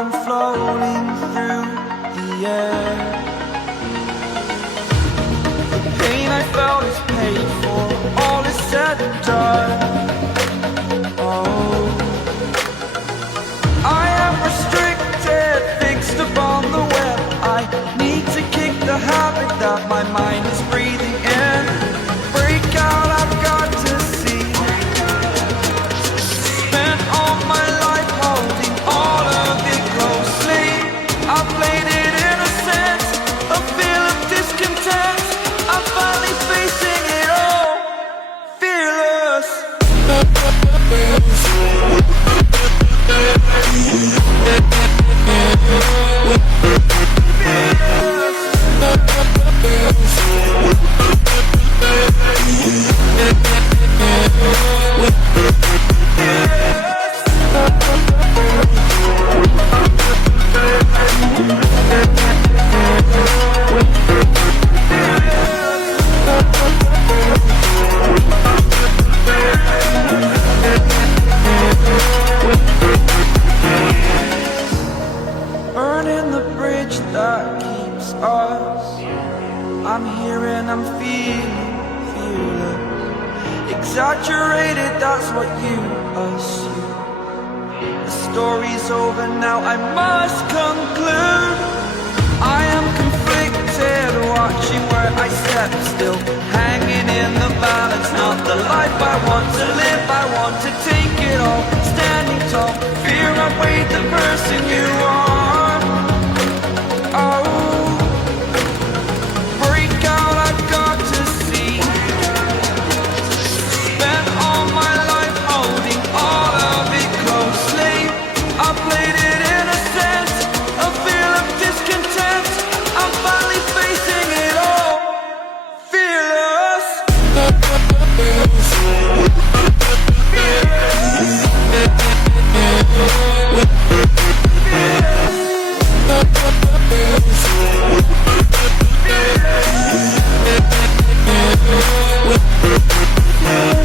I'm floating through the air. The pain I felt is paid for, all is said and done. Oh, I am restricted, fixed upon the web. I need to kick the habit that my mind is breathing in. Break out, I've got to see. Spent all my life holding all of it closely. I played it innocent, a feel of discontent. I'm finally facing it all, fearless. Burning the bridge that keeps us. I'm here and I'm feeling fearless. Exaggerated, that's what you assume. The story's over now, I must conclude. I am conflicted, watching where I step still, hanging in the balance. Not the life I want to live, I want to take it all. Standing tall, fear outweighed the person you are. Oh, break out, I've got to see. Spent all my life holding all of it closely. I played it innocent, a feel of discontent. I'm finally facing it all, fearless. Yeah.